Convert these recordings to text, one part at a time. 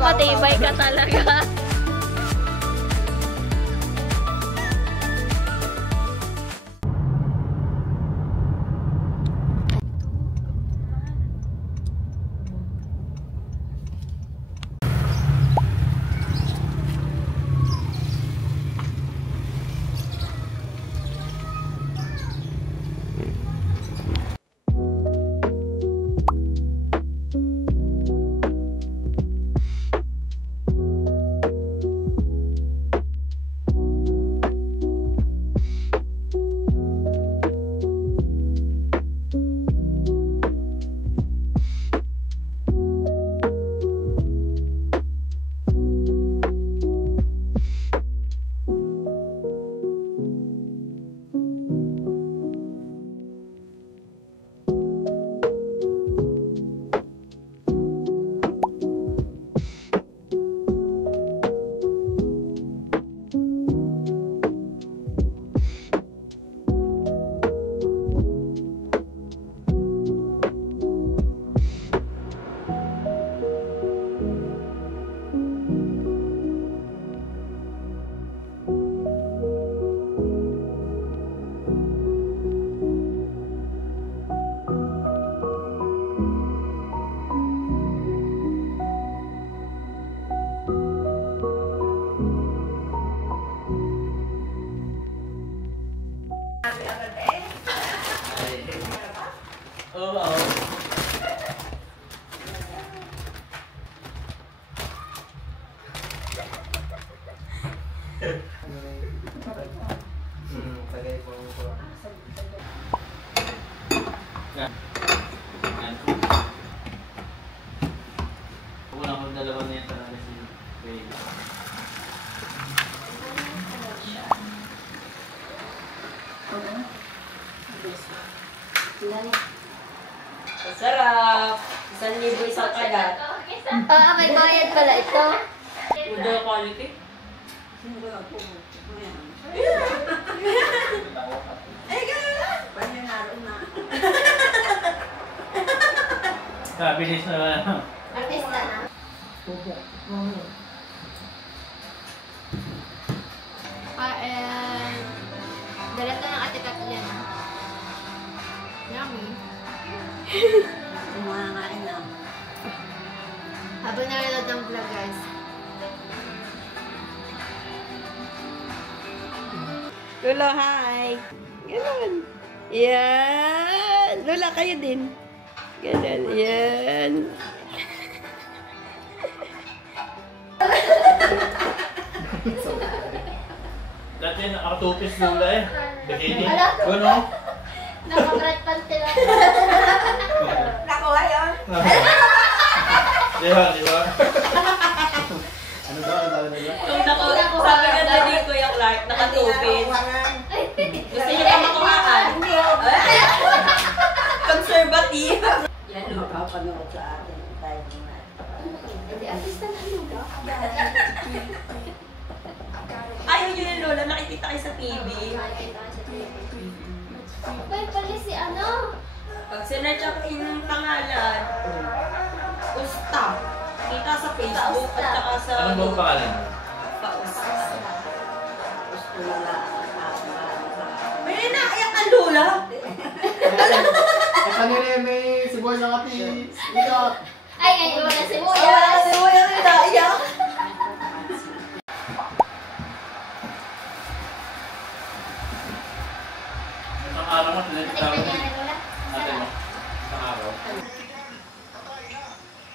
Matibay ka talaga. Sarap! 1,000 isang kagat. May bayad pala ito. Udo quality? Ay, gano'n! Panyanaro na. Bilis na. Artista na. Dalato ng ate Kat yan. Yummy. Kumakain na. Habang nanonood ng vlog, guys. Lola, hi! Ganon. Yan! Lola, kayo din. Ganon. Yan. Dati nakatupis Lola eh. Bikini. Gano? Nakabrat pante lang. Nakuha yun? Di ba? Ano ba? Ano ba nila? Kung sabi ka na din Kuya Clark, nakatupin. Gusto niyo pa makuhaan? Hindi. Conservative. Yan ang papanood sa atin. Hindi, artista na Lola. Ayaw nyo yung Lola, nakikita kayo sa TV. Well, pala si ano? Pag sinerch up yung pangalan, Usta. Kita sa Facebook at saka sa... Anong buong pangalan? Pausta. May naiyak ang Lola! Kanina may sibol sa kati. Ikot. Ay, wala si Wala Muya. si Kuya rin naiyak. Isang araw mo, Tikman niya na Lola. Ate mo. Isang araw.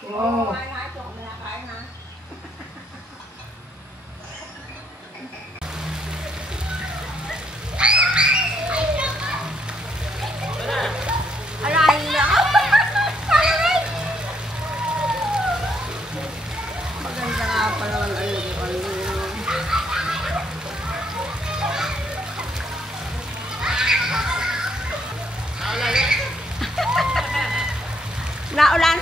Wow. Aray na! Maganda nga pala ang Naulan!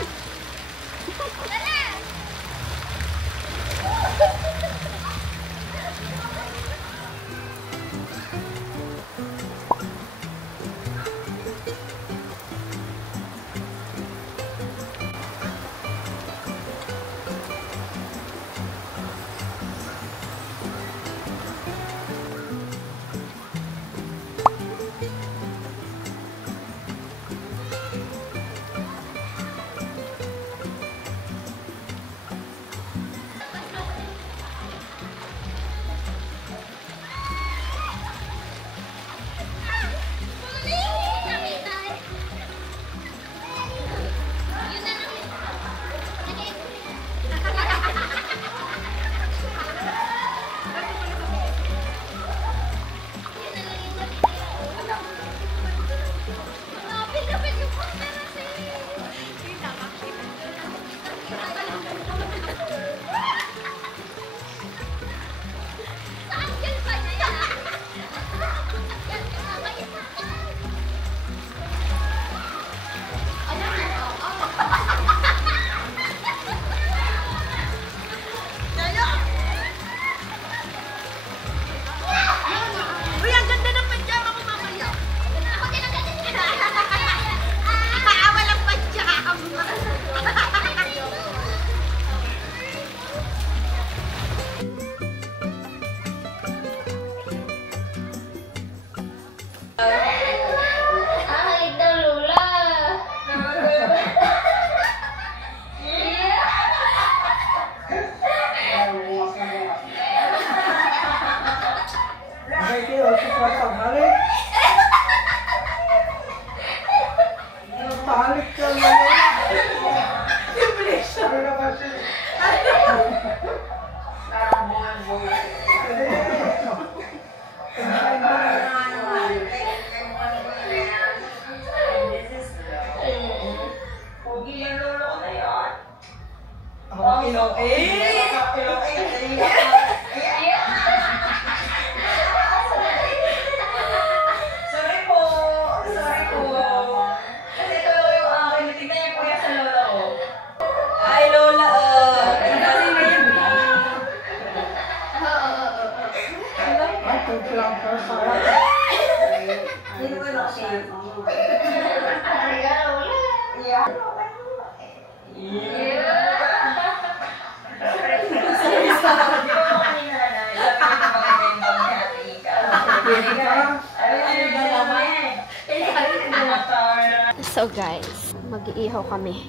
So guys, mag-iihaw kami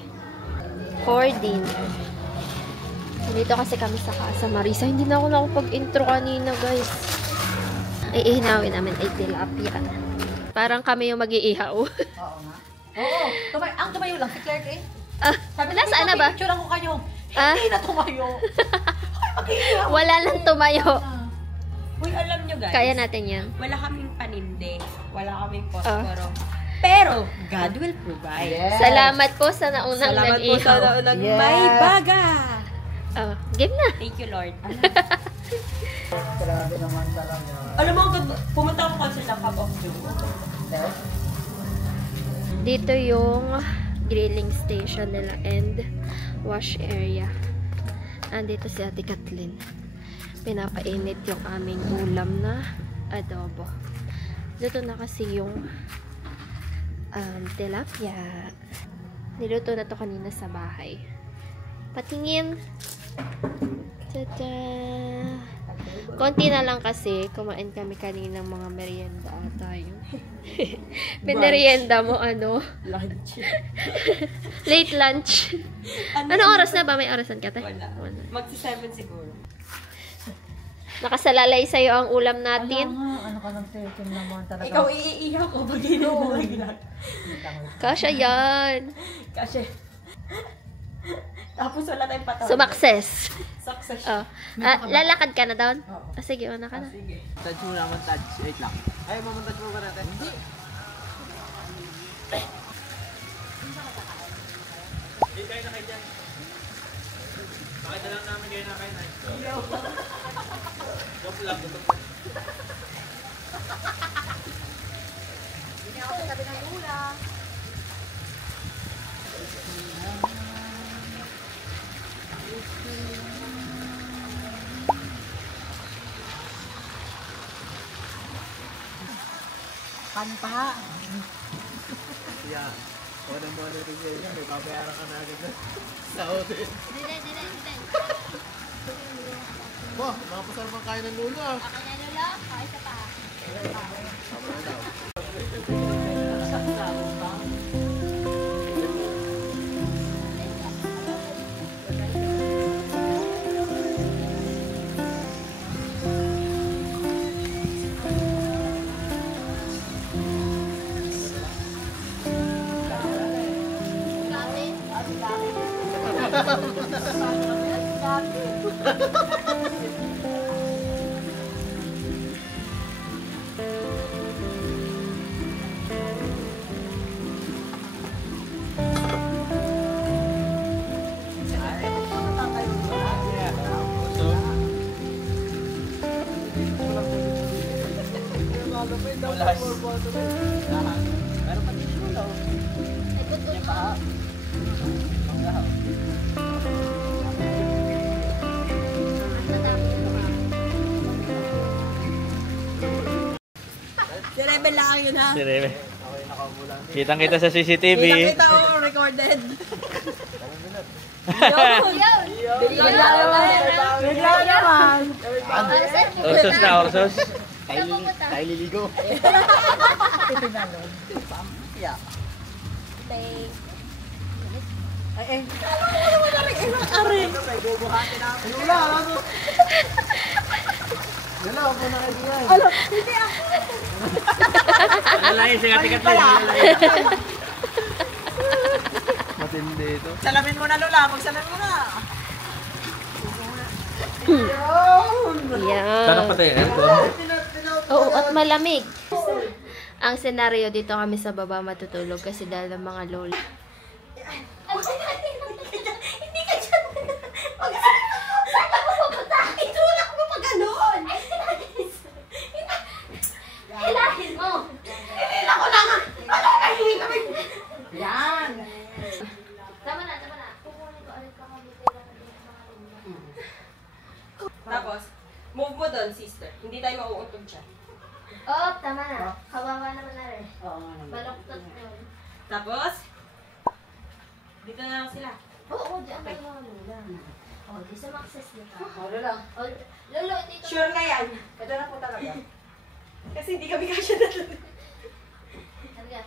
for dinner. Dito kasi kami sa Casa Marisa. Hindi na ako nakapag-intro kanina guys. Iihinawin namin ay tilapia. Parang kami yung mag-iihaw. Oo nga. Oo. Ang tumayo lang si Claire eh. Sabi nasaan na ba? Picture ko kayo. Hindi na tumayo. Mag-iihaw. Wala lang tumayo. Uy, alam nyo guys. Kaya natin yan. Wala kaming paninde. Wala kaming posporo. Pero, God will provide. Yes. Salamat po sa naunang Salamat po nag-ihaw. sa naunang Yes. may baga. Game na. Thank you, Lord. Grabe naman talaga. Alam mo, pumunta ako kasi ng Cup of Joe. Dito yung grilling station nila and wash area. Andito si Ate Kathleen. Pinapainit yung aming ulam na adobo. Dito na kasi yung tilapia. Niluto na to kanina sa bahay. Patingin. Tada! Konti na lang kasi. Kumain kami kanina mga merienda ata yun. Pinerienda mo ano? Lunch. Late lunch. Anong oras na ba? May orasan ka tayo? Wala. Magsi-7 siguro. Nakasalalay sa'yo ang ulam natin. Ano ka ng tekin naman talaga. Ikaw iiihaw ko pag inuulag. Kasya yan. Kasi, tapos wala tayong patawag. Sumakses. Success. Lalakad ka na doon? Sige, una ka na. Sige. Touch mo naman, touch. Wait lang. Ay, mamuntaj mo ba natin? Hindi. Kain na kayo dyan. Pakita lang namin kayo na kain na. Joke lang. Hindi ako sabi ng ulam. Kanta. Yeah. Una mo na rin siya. May papayaran ka na agad sa hotel. Dile. Bo, makapasarap ang kain ng lulo ah. Okay na, Lolo? Okay sa pa. Tama na daw. pa yung daw for bottle. Meron pa din yung daw. Yung pa. Panggahaw. Si Rebel lang yun ha. Si Rebe. Ako yung nakamulang. Kitang-kita sa CCTV. Kita ko recorded. Bigla naman. Orsos na, orsos. Tayo liligo. Yeah. Wala, ano? Wala, ako na kayo yan. Lalaki, sikat-sikat lang. Matindi ito. Salamin mo na Lola, magsalamin mo na. Yan. Tanong pati, Oo, at malamig. Ang senaryo dito kami sa baba matutulog kasi dahil ng mga lola. Hindi ka dyan. Saan ka pupunta? Itulak mo pa ganon. Hilahin mo. Hilila ko lang. Ano ka kami? Yan. Tama na, tama na. Kukunin ko alin ka kami. Tapos, move mo doon, sister. Hindi tayo mauuntog dyan. Oh, tama na. Kawawa naman na rin. Oo nga naman. Baloktot yun. Tapos, dito na lang sila. Oo, diyan kayo mga lola. Oh, di sa access nito. Oh, Lola. Oh, lolo, dito. Sure na yan. Ito na po talaga. Kasi hindi kami kasya na lang. Talaga.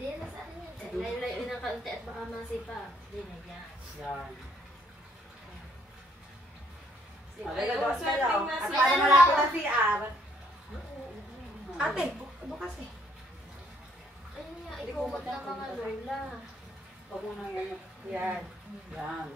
Di na sa akin yan. Layo-layo ng kaunti at baka masipa. Di na yan. Yan. Ay, Swerte na At si para malapit ang CR. Ate, bukas eh. Ayun nga, ikumot ng mga lola. Huwag mo nang yan. Yan. Yan.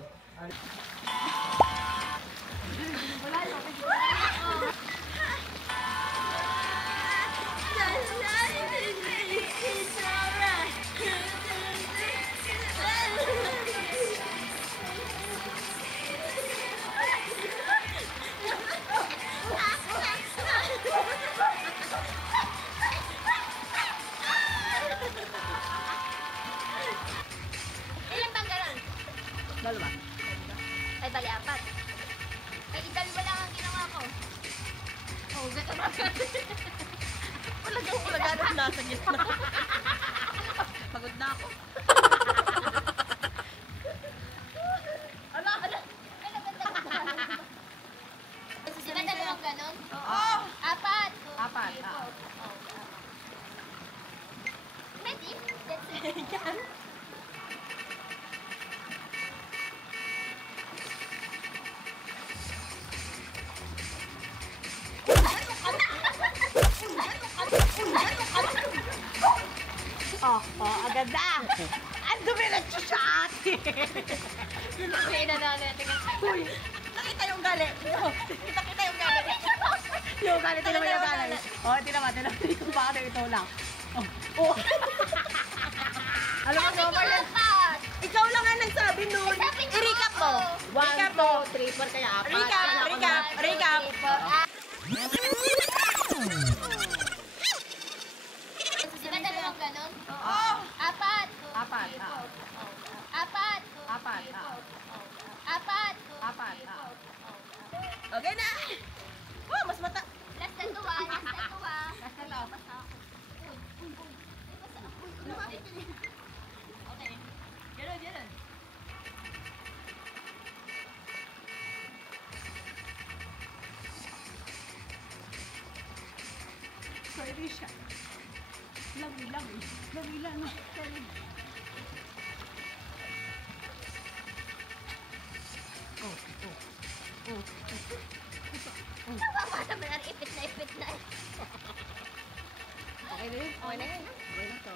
Ilang banggalan? Dalawa. Ay, bali, 4. Ay, dalawa lang ang ginawa ko. Oh, gato na. Wala ganun nasa gitna. Pagod na ako. Ala, ala. Ay, naganda ka. Di ba dalawang ganon? Oo. 4. Apat, Oh. Ready? That's it. Yan. Agad na! Ang dumi na siya ate! Pina na natin. Uy! Nakita yung gali! Kita yung gali! Yung gali, tinaman yung gali! Oh, tinaman ito ba ito lang? Oh! Alam mo, Gomar, ikaw lang ang nagsabi nun! I-recap mo! 1, 2, 3, 4, kaya 4. Recap! Di ba dalawang ganon? Oo! 4. 4. 4. Okay na! Oh, mas mata... Last na 2. Last na 2. Last na to. Okay. Ganun. Sorry siya. Lami lang. Sorry. Kawawa naman ang ipit na. Okay na yun? Okay na to.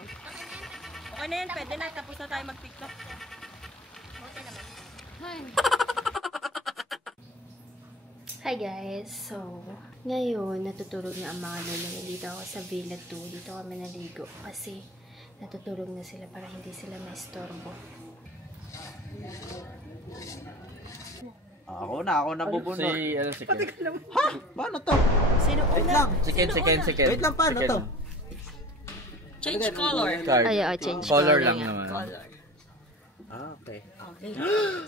Okay na yan, pwede na. Tapos na tayo mag-tiktok. Buti naman. Hi guys! So, ngayon natutulog na ang mga lolo. Dito ako sa Villa 2. Dito kami naligo kasi natutulog na sila para hindi sila maistorbo. Ako na bubunod. Ano si Ken? Ha? Paano to? Sino Wait una? lang. Si Ken. Wait lang, paano to? Change color. Card. Ay, change Color lang nga. naman. Color. Okay. Okay.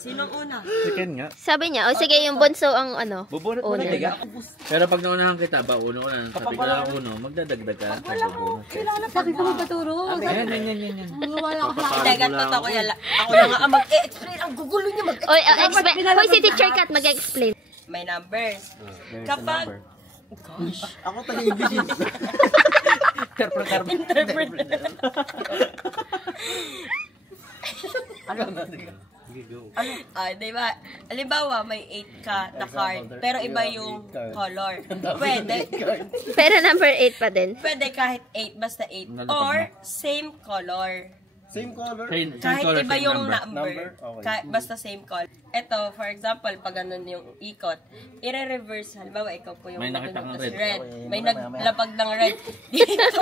Sinong una? Si Ken nga. Sabi niya, sige, yung bunso ang ano. Bubunod mo na Owner. tiga. Pero pag naunahan kita, ba uno ko na. Sabi ko lang uno, magdadagdag ka. Wala ko. Kailangan sa akin ka magpaturo. Yan. Wala ko. Hindi, ganito to kuya. Ako na nga ang mag-explain. Ang gugulo niya mag-explain. Oy, explain. Hoy, si Teacher Kat, mag-explain. May numbers. There's a Kapag number. Ako taga-English. interpret. Di ba? Halimbawa, may 8 ka na card, pero iba yung color. Pwede. Pero number 8 pa din. Pwede kahit 8, basta 8. Or, same color. Same color. Same Kahit color, iba same yung number. number. Okay. Basta same color. Ito, for example, pag ganun yung ikot, i-reverse. Halimbawa, ikaw po yung May nakita kang naglupas red. May naglapag ng red. Dito.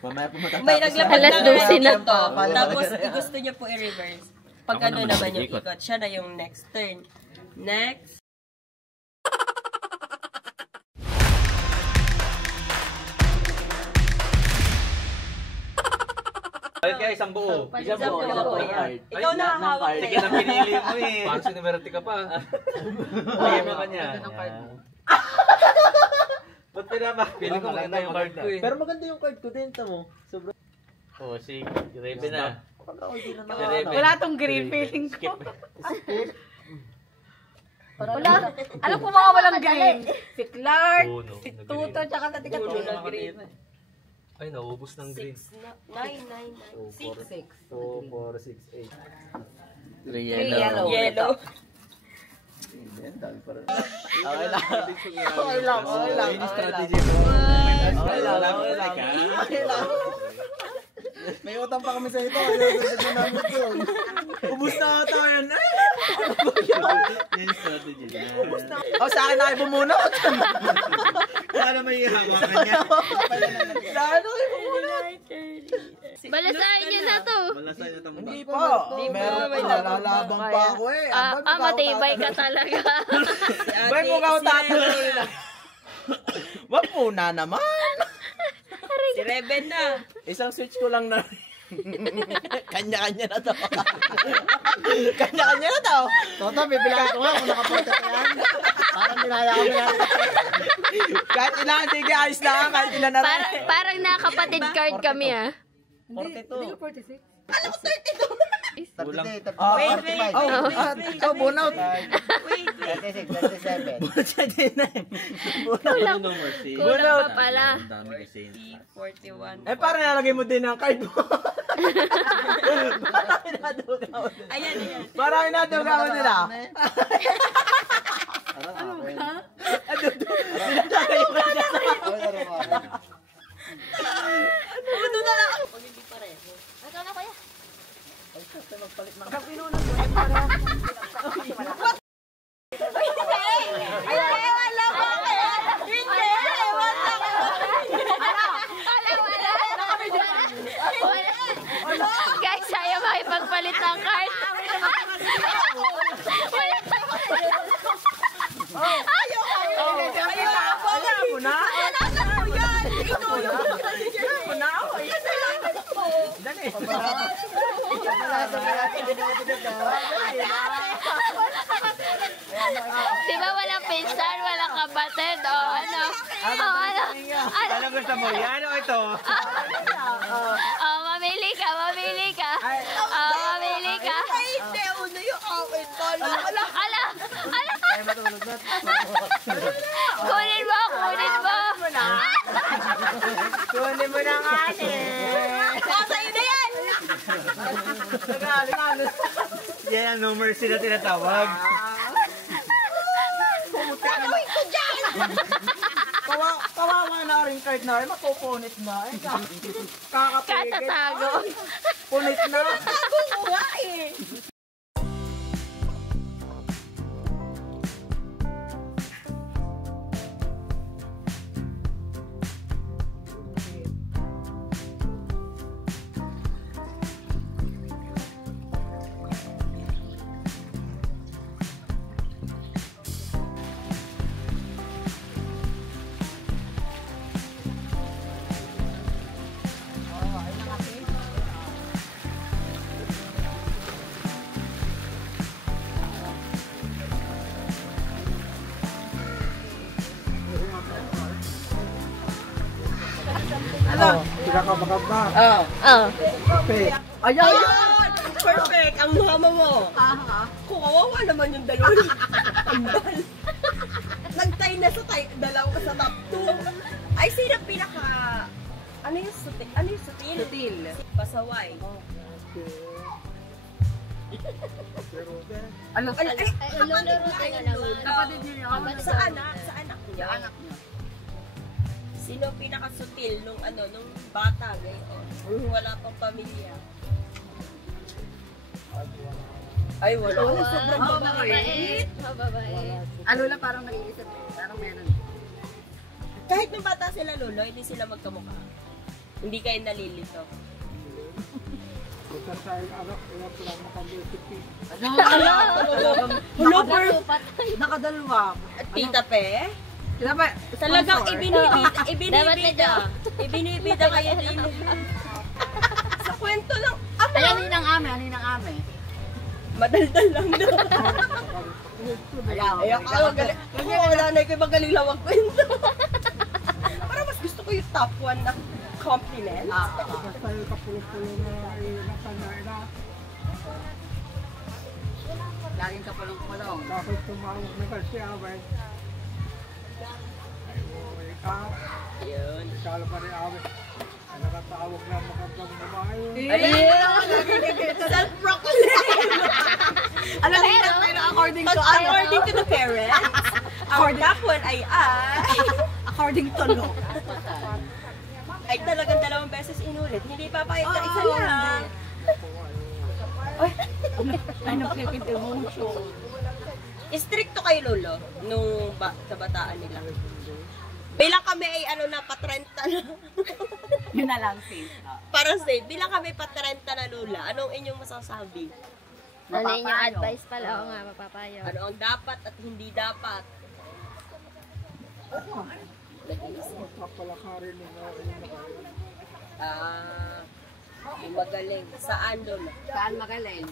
Mamaya po matatapos. May naglapag Alas ng 12 red na. dito. Tapos, gusto niyo po i-reverse. Pag Ako ano naman naman yung ikot. ikot, siya na yung next turn. Next. Ay, kaya isang buo. Isang buo, yan. Ikaw na hawak Sige na lang pinili mo eh. Paano sinumerti ka pa? Bigyan mo kanya. Ba't pinama? Pili ko maganda yung card ko eh. Pero maganda yung card ko din, tamo. Sobrang. Oh, si Raven na. Wala tong green feeling ko. Wala. Alam ko mga walang green. Si Clark, si Tuto, tsaka sa tikat. Wala green. Ay, naubos ng green. 9, 9, 9. 2, 4, 6, 8. Yellow. Yellow. Okay lang. Yun yung strategy mo. Okay lang. May utang pa kami sa ito. Ubus na ata yun. Yan yung strategy niya. Sa akin na kayo bumunot. Paano may hawakan niya? Sa akin na kayo bumunot. Balasahin niyo na to. Malasay na tamo. Hindi pa. Meron pa. Lalabang pa ako eh. Matibay ka talaga. Bay mo ka utatuloy na. Wag po na naman. Si Reben na. Isang switch ko lang na. Kanya-kanya na to. Kanya-kanya na to. Toto, bibilang ko nga kung nakapunta ka yan. Parang nilaya ko na. Kahit ilan, sige, ayos na. Kahit ilan na rin. Parang nakapatid card kami ah. 42. 46. Alam, 32. Kulang. Wait. Ikaw, bunout. Wait. 36, 37. Kulang. Kulang pa pala. Ang dami kasi. 41. Eh, parang nalagay mo din ang card mo. Ayan. Parang inaduga mo din ah. Ikaw na kuya. Guys, ayaw makipagpalit ng card. Diba walang pinsan, walang kapatid, o ano? Alam gusto mo yan o ito? Mamili ka. Mamili ka. Hindi, uno yung akin. Ala! Kunin mo! Kunin mo na nga Sa'yo na yan! Yan ang no mercy na tinatawag. Gagawin ko dyan! Kawawa na rin card na rin. Mapupunit na. Kakapigil. Katatago. Punit na. Tago ko nga eh! Ano? Pinakabagat na. Oh. Pe. Ayan! Perfect! Ang mama mo. Kung kawawa naman yung dalawa. Tambal. Nagtay na sa dalawa sa top 2. Ay, sino pinaka... Ano yung sutil? Ano yung sutil? Sutil. Pasaway. Ano? Ay, Luluro ka na naman. Kapatid niyo yun. sa anak niya. Anak niya. Sino pinaka-sutil nung nung bata ngayon? Nung wala pang pamilya. Ay, wala. Sobrang mabait. Mababait. Lola parang nag-iisip. Parang meron. Kahit nung bata sila, Lolo, hindi sila magkamukha. Hindi kayo nalilito. Hello, nakadalwa. Tita Pe? Dapat, Talagang Dapat ibinibida. Ibinibida kayo din. Sa kwento lang. Ano yung ng ame? Madaldal lang daw. Ayaw. Ayaw ka, magaling. Wala na kayo magaling lang magkwento. Para mas gusto ko yung top 1 na compliment. Laging kapulong-pulong. Tapos tumawag na kasi away. Yun. Kala pa rin away. Nakatawag na magandang babae. Self-proclaim! Pero according to According to the parents, our top 1 ay according to law. ay talagang 2 beses inulit. Hindi papayag na isa lang. Ay, nakikit emotion. Stricto kayo, Lolo, nung kabataan nila. Bilang kami ay pa-30 na. Yun na lang, sis. Parang safe, bilang kami pa-30 na, Lola, anong inyong masasabi? Ano yung advice pala? Oo nga, mapapayo. Ano ang dapat at hindi dapat? Yung magaling. Saan, Lola? Saan magaling?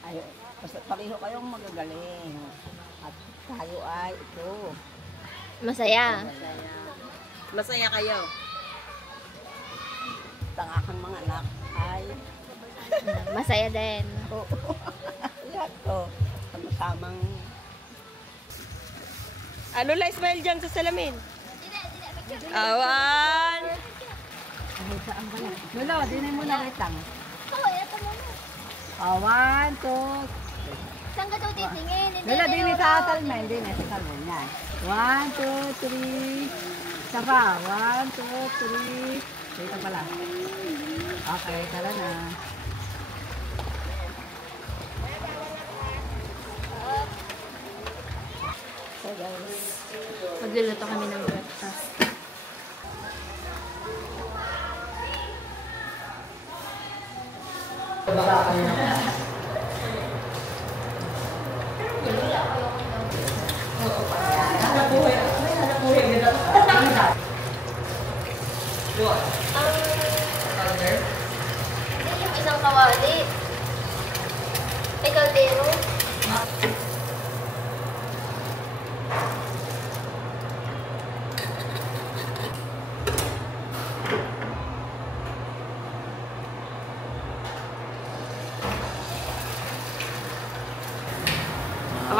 Ay, basta pareho kayong magagaling. At tayo ay ito. Masaya. Masaya kayo. Ang aking mga anak ay Masaya din. lahat to. Tamang Ano la, smile dyan sa salamin? Awan! Lolo, dinay mo na kitang. Oo, ito muna. 1, 2. Saan ka daw titingin? Lolo, dinay sa atalmen. Dinay sa atalmen. Yan. 1, 2, 3. Isa pa. 1, 2, 3. Dito pala. Okay, tara na. So guys, magluluto kami ng breakfast. Yung isang kawali. Ay, kaldero.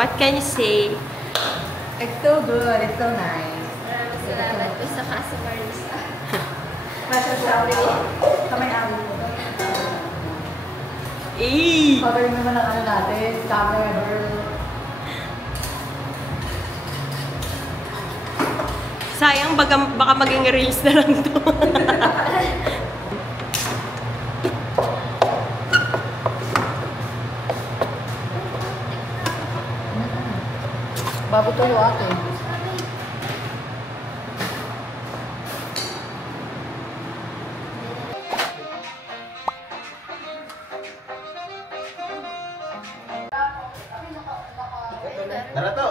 What can you say? It's so good. It's so nice. Salamat po sa Casa Marisa. Kamay amin mo. Eh! Naman ang ano natin. Camera girl. Sayang, baka maging reels na lang to. Bago tuyo ate. Tara to.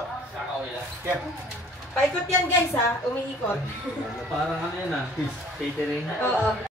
Yeah. Paikot yan guys ha, umiikot. Parang ano yan catering. Oo.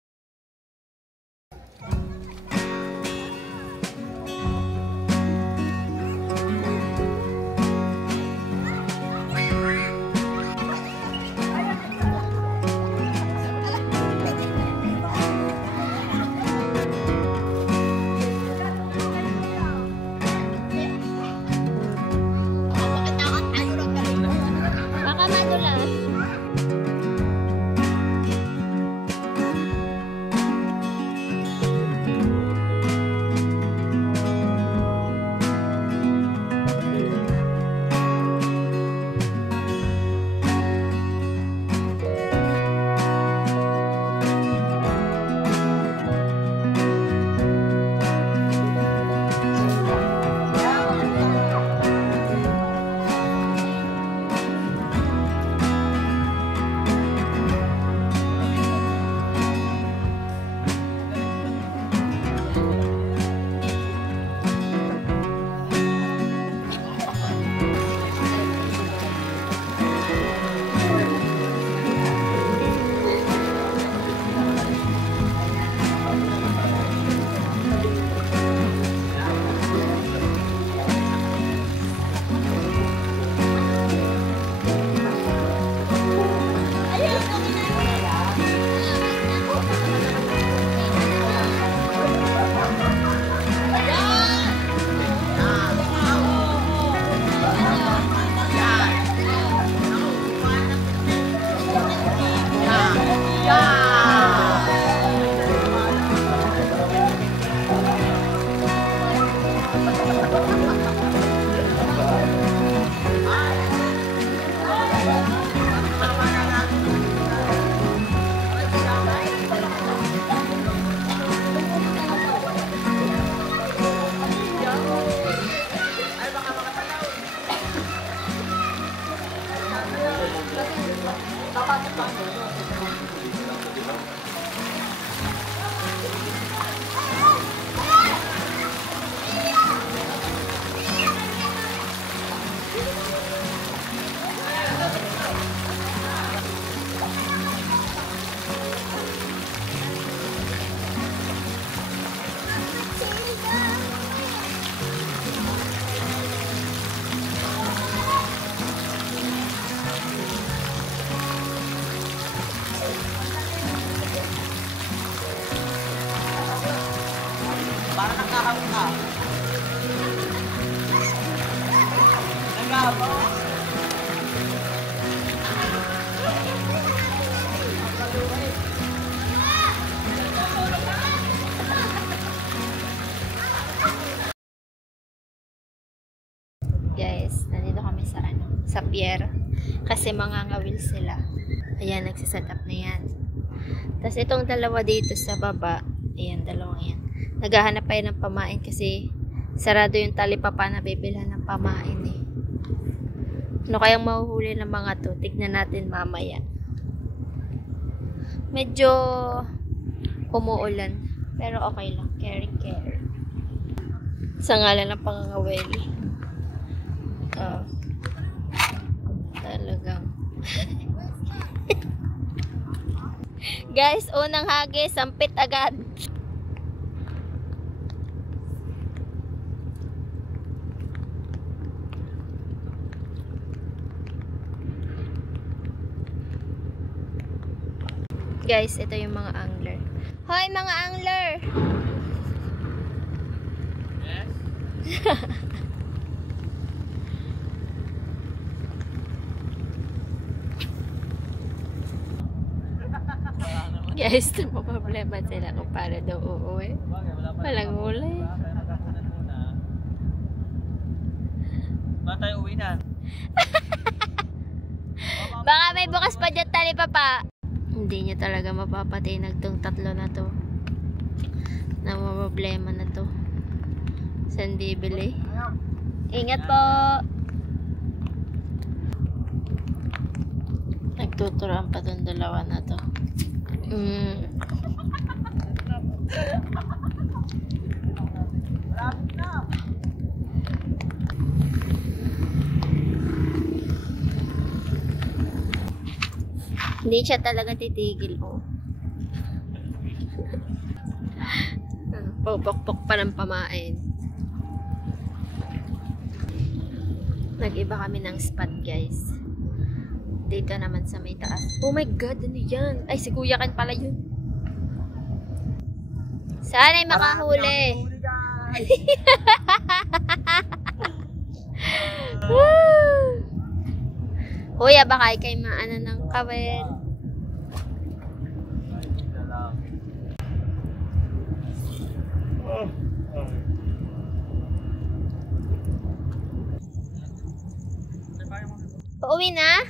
Para nakahawak ka. Nagabaw. Guys, nandito kami sa pier. Kasi mangangawil sila. Ayan, nagsiset up na yan. Tapos itong dalawa dito sa baba, ayan, dalawang yan. Naghahanap pa yan ng pamain kasi sarado yung talipapa na bibilhan ng pamain eh. Ano kayang mahuhuli ng mga to? Tignan natin mamaya. Medyo umuulan. Pero okay lang. Caring. Sa ngalan ng pangangawil. Talagang. Guys, unang hagis, sampit agad. Guys, ito yung mga angler. Hoy, mga angler! Yes? Guys, problema sila kung paano daw uuwi. Walang huli. Ba tayo uwi na? Baka may bukas pa dyan talipapa. Hindi niya talaga mapapatinag tong tatlo na to. Na problema na to. Saan bibili? Ingat po! Nagtuturoan pa tong dalawa na to. Hindi siya talaga titigil, oh. Pupok-pok pa ng pamain. Nag-iba kami ng spot, guys. Dito naman sa may taas. Oh my God, ano yan? Ay, si Kuya Kan pala yun. Sana ay makahuli. Kuya, baka ikay maano ng kawel. Pauwi na?